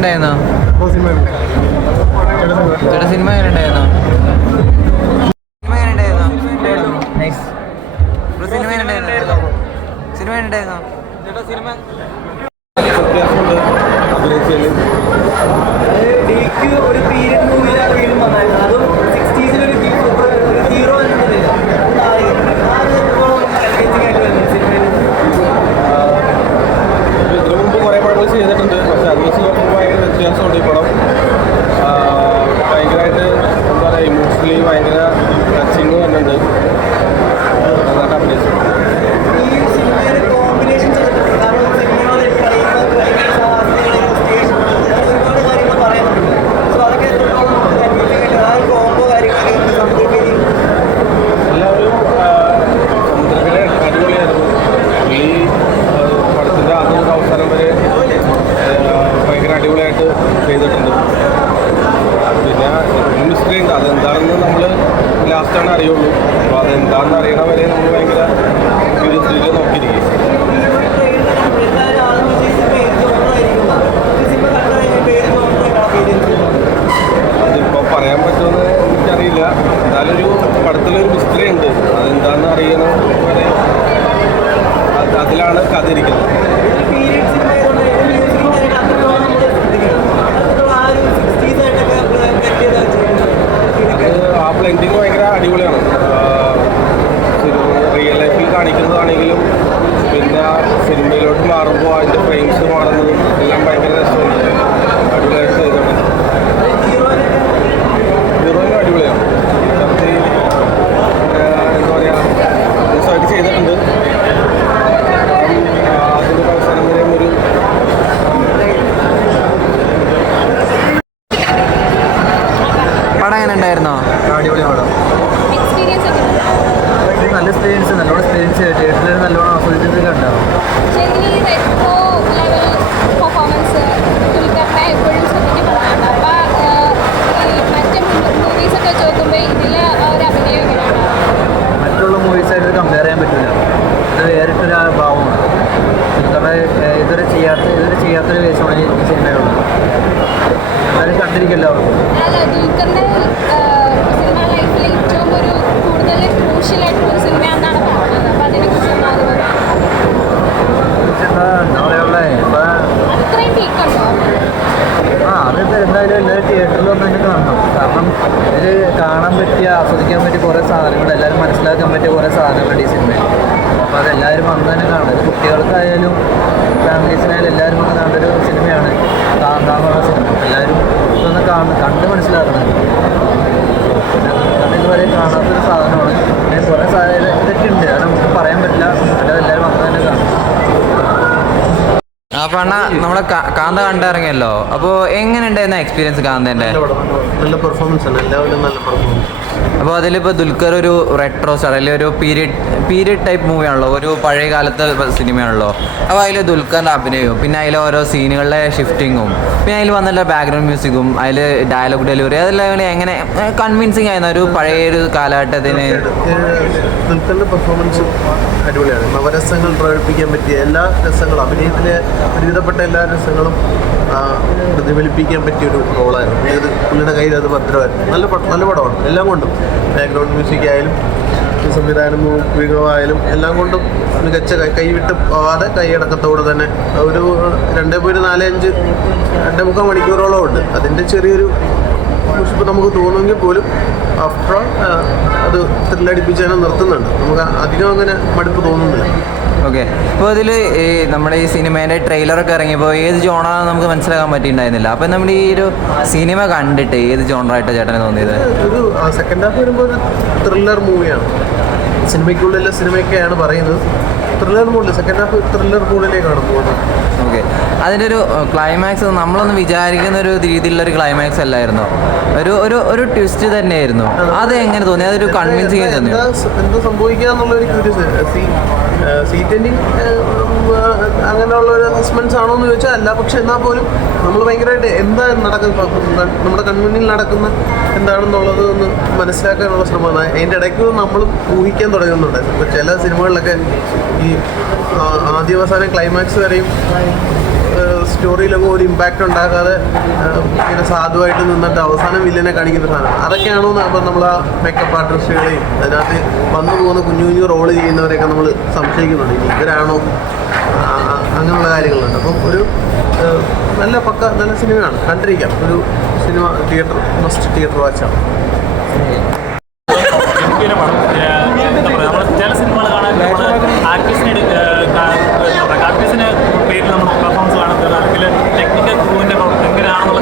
ഉണ്ടായിരുന്നോ? ചേട്ടാ സിനിമ എങ്ങനെ ഉണ്ടായിരുന്നോ? സിനിമ എങ്ങനെ ഉണ്ടായിരുന്നോ? സിനിമ എങ്ങനെ ഉണ്ടായിരുന്നോ? സിനിമ എങ്ങനെ ഉണ്ടായിരുന്നോ ചേട്ടാ? സിനിമ ഒരു പീരിയഡ് മൂവിയിലാണ് വീണ്ടും വന്നത്. അതും 60s ഒരു ഹീറോ എന്നുള്ളത് ഇതിനു മുമ്പ് കുറേ പടങ്ങൾ ചെയ്തിട്ടുണ്ട്. പക്ഷെ അത് വെച്ച് നോക്കുമ്പോൾ ഭയങ്കര വ്യത്യാസമുണ്ട് ഈ പടം. ഭയങ്കരമായിട്ട് എന്താ പറയുക, ഇമോഷണലി ഭയങ്കര ടച്ചിങ് വരുന്നുണ്ട്. നന്നായിട്ട് അഭിനയിച്ചു. ഈ സിനിമയുടെ കോമ്പിനേഷൻ ചെയ്തിട്ടുണ്ട്. കാരണം സിനിമകളെ ഒരുപാട് കാര്യങ്ങൾ പറയുന്നുണ്ട്. സോ അതൊക്കെ എത്രത്തോളം ആ ഒരു കോമ്പോ കാര്യങ്ങളൊക്കെ സമുദ്രത്തിൽ എല്ലാവരും സമുദ്രത്തിലെ അടിപൊളിയായിരുന്നു. പുള്ളി പടത്തിൻ്റെ ആദ്യം അവസാനം വരെ ഭയങ്കര അടിപൊളിയായിട്ട് ചെയ്തിട്ടുണ്ട്. പിന്നെ മിസ്റ്ററി ഉണ്ട്, അതെന്താണെന്ന് നമ്മൾ ലാസ്റ്റാണ് അറിയുള്ളൂ. അപ്പോൾ അതെന്താണെന്ന് അറിയണ വരെ നമ്മൾ ഭയങ്കര ക്യൂരിയസിറ്റിയിൽ നോക്കിയിരിക്കും. അതിപ്പോൾ പറയാൻ പറ്റുമെന്ന് എനിക്കറിയില്ല. എന്നാലൊരു പടത്തിലൊരു മിസ്റ്ററി ഉണ്ട്, അതെന്താണെന്ന് അറിയണം വരെ അതിലാണ് കഥ ഇരിക്കുന്നത്. ആ ബ്ലെൻഡിങ് ഭയങ്കര അടിപൊളിയാണ്. റിയൽ ലൈഫിൽ കാണിക്കുന്നതാണെങ്കിലും പിന്നെ സിനിമയിലോട്ട് മാറുമ്പോൾ അതിൻ്റെ ഫ്രെയിംസ് മാറുന്നതും എല്ലാം ഭയങ്കര രസമുണ്ട്. അടിപൊളിയായിട്ട് ചെയ്തിട്ടുണ്ട്. ഹീറോയിനും അടിപൊളിയാണ്. എന്താ പറയുക, രസമായിട്ട് ചെയ്തിട്ടുണ്ട്. അതിൻ്റെ അവസാനം വരെയും ഒരു പടം എങ്ങനെ ഉണ്ടായിരുന്നോ? അടിപൊളി പടം. നല്ല എക്സ്പീരിയൻസ്, നല്ലോണം എക്സ്പീരിയൻസ് തിയേറ്ററിൽ നല്ലോണം ആസ്വദിച്ചത് കണ്ടാവും. മറ്റുള്ള മൂവീസായിട്ട് കമ്പയർ ചെയ്യാൻ പറ്റില്ല. ഇത് വേറിട്ടൊരു ഭാവമാണ്. നമ്മുടെ ഇതുവരെ ചെയ്യാത്തൊരു വേഷമാണ് ഈ സിനിമയുള്ളത്. എല്ലാവരും കണ്ടിരിക്കില്ല അവർക്ക്. എന്താ പറയുള്ളത്, അത് എന്തായാലും എല്ലാവരും തിയേറ്ററിൽ വന്ന് തന്നെ കാണണം. കാരണം ഇതിൽ കാണാൻ പറ്റിയ, ആസ്വദിക്കാൻ പറ്റിയ കുറേ സാധനങ്ങൾ, എല്ലാവരും മനസ്സിലാക്കാൻ പറ്റിയ കുറേ സാധനങ്ങളുണ്ട് ഈ സിനിമയിൽ. അപ്പോൾ അതെല്ലാവരും വന്ന് തന്നെ കാണും. ഇത് കുട്ടികൾക്കായാലും ഫാമിലീസിനായാലും എല്ലാവരും വന്ന് കാണേണ്ട ഒരു സിനിമയാണ് കാന്താന്നുള്ള സിനിമ. എല്ലാവരും ഇതൊന്ന് കണ്ട് മനസ്സിലാക്കണം. കാരണം ഇതുവരെ കാണാത്തൊരു സാധനമാണ്. പിന്നെ കുറേ ഇതൊക്കെ ഉണ്ട്, അത് നമുക്ക് പറയാൻ പറ്റില്ല. അതെല്ലാവരും വന്ന് തന്നെ കാണും. അപ്പൊ അണ്ണ നമ്മളെ കാന്ത കണ്ടിറങ്ങിയല്ലോ, അപ്പോൾ എങ്ങനെ ഉണ്ടായിരുന്ന എക്സ്പീരിയൻസ് കാന്തന്റെ? നല്ല പെർഫോമൻസ് ആണ്, എല്ലാവരും നല്ല പെർഫോമൻസ്. അപ്പോൾ അതിലിപ്പോൾ ദുൽഖർ ഒരു റെട്രോ സ്റ്റാർ, അല്ലെങ്കിൽ ഒരു പീരിയഡ് ടൈപ്പ് മൂവിയാണല്ലോ, ഒരു പഴയ കാലത്തെ സിനിമയാണല്ലോ. അപ്പോൾ അതിൽ ദുൽഖറിൻ്റെ അഭിനയവും പിന്നെ അതിൽ ഓരോ സീനുകളുടെ ഷിഫ്റ്റിങ്ങും പിന്നെ അതിൽ വന്നിട്ടുള്ള ബാക്ക്ഗ്രൗണ്ട് മ്യൂസിക്കും അതിൽ ഡയലോഗ് ഡെലിവറി അതെല്ലാം എങ്ങനെ കൺവിൻസിങ് ആയിരുന്നു ഒരു പഴയൊരു കാലഘട്ടത്തിന്? ദുൽഖറിൻ്റെ പെർഫോമൻസ് അടിപൊളിയാണ്. നവരസങ്ങൾ പ്രകടിപ്പിക്കാൻ പറ്റിയ എല്ലാ രസങ്ങളും, അഭിനയത്തിലെ ഒരുവിധപ്പെട്ട എല്ലാ രസങ്ങളും പ്രതിഫലിപ്പിക്കാൻ പറ്റിയൊരു റോളായിരുന്നു. ഏത് പുള്ളിയുടെ കയ്യിൽ അത് ഭദ്രമായിരുന്നു. നല്ല പടമാണ് എല്ലാം കൊണ്ടും. ബാക്ക്ഗ്രൗണ്ട് മ്യൂസിക് ആയാലും സംവിധാനം മികവായാലും എല്ലാം കൊണ്ടും മികച്ച, കൈവിട്ട് പോവാതെ കൈയടക്കത്തോടെ തന്നെ ഒരു 2.45 മണിക്കൂറോളം ഉണ്ട്. അതിൻ്റെ ചെറിയൊരു മുഷിപ്പ് നമുക്ക് തോന്നുമെങ്കിൽ പോലും ആഫ്റ്റർ അത് ത്രില്ലടിപ്പിച്ച് തന്നെ നിർത്തുന്നുണ്ട്. നമുക്ക് അധികം അങ്ങനെ മടുപ്പ് തോന്നുന്നില്ല. ഓക്കെ. അപ്പോൾ അതിൽ നമ്മുടെ ഈ സിനിമേൻ്റെ ട്രെയിലറൊക്കെ ഇറങ്ങിയപ്പോൾ ഏത് ജോണറാണെന്ന് നമുക്ക് മനസ്സിലാക്കാൻ പറ്റിയിട്ടുണ്ടായിരുന്നില്ല. അപ്പോൾ നമ്മുടെ ഈ ഒരു സിനിമ കണ്ടിട്ട് ഏത് ജോണറായിട്ടാണ് ചേട്ടന് തോന്നിയത്? ഒരു സെക്കൻഡ് ഹാഫ് വരുമ്പോൾ ഒരു ത്രില്ലർ മൂവിയാണ്. സിനിമയ്ക്കുള്ളിലെ സിനിമയൊക്കെയാണ് പറയുന്നത്. ത്രില്ലർ മൂഡിൽ, സെക്കൻഡ് ഹാഫ് ത്രില്ലർ മൂഡിലേക്കാണ് പോകുന്നത്. ഓക്കെ. അതിൻ്റെ ഒരു ക്ലൈമാക്സ് നമ്മളൊന്ന് വിചാരിക്കുന്ന ഒരു രീതിയിലുള്ളൊരു ക്ലൈമാക്സ് അല്ലായിരുന്നു, ഒരു ട്വിസ്റ്റ് തന്നെയായിരുന്നു. അത് എങ്ങനെ തോന്നി? അതൊരു കൺവിൻസിങ് തോന്നി. എന്താ സംഭവിക്കുക എന്നുള്ളൊരു ക്യൂരിയസ്. സീറ്റൻഡിങ് അങ്ങനെയുള്ള ഒരു സസ്പെൻസ് ആണോ എന്ന് ചോദിച്ചാൽ അല്ല. പക്ഷെ എന്നാൽ പോലും നമ്മൾ ഭയങ്കരമായിട്ട് എന്താ നമ്മുടെ കൺമുന്നിൽ നടക്കുന്ന എന്താണെന്നുള്ളത് ഒന്ന് മനസ്സിലാക്കാനുള്ള ശ്രമമാണ്. അതിൻ്റെ ഇടയ്ക്ക് നമ്മൾ ഊഹിക്കാൻ തുടങ്ങുന്നുണ്ട്. ഇപ്പോൾ ചില സിനിമകളിലൊക്കെ ഈ ആദ്യാവസാനം ക്ലൈമാക്സ് വരെയും സ്റ്റോറിയിലൊക്കെ ഒരു ഇമ്പാക്റ്റ് ഉണ്ടാക്കാതെ ഇങ്ങനെ സാധുവായിട്ട് നിന്നിട്ട് അവസാനം വില്ലനെ കാണിക്കുന്ന സാധനം അതൊക്കെയാണോ അപ്പം നമ്മൾ ആ മേക്കപ്പ് ആർട്ടിസ്റ്റുകളെയും അതിനകത്ത് വന്നു പോകുന്ന കുഞ്ഞു കുഞ്ഞു റോള് ചെയ്യുന്നവരെയൊക്കെ നമ്മൾ സംശയിക്കുന്നുണ്ട് ഇനി ഇവരാണോ അങ്ങനെയുള്ള കാര്യങ്ങളുണ്ട്. അപ്പം ഒരു നല്ല സിനിമയാണ്, കണ്ടിരിക്കാം. ഒരു സിനിമ തിയേറ്റർ വാച്ചാണ്. എന്താ പറയുക, നമ്മൾ ചില സിനിമകൾ കാണാൻ നമ്മൾ ആർട്ടിസ്റ്റിന് പേരിൽ നമ്മൾ പെർഫോമൻസ് കാണുന്നത് അല്ലെങ്കിൽ ടെക്നിക്കൽ ക്രൂവിൻ്റെ എങ്ങനെയാണെന്നുള്ള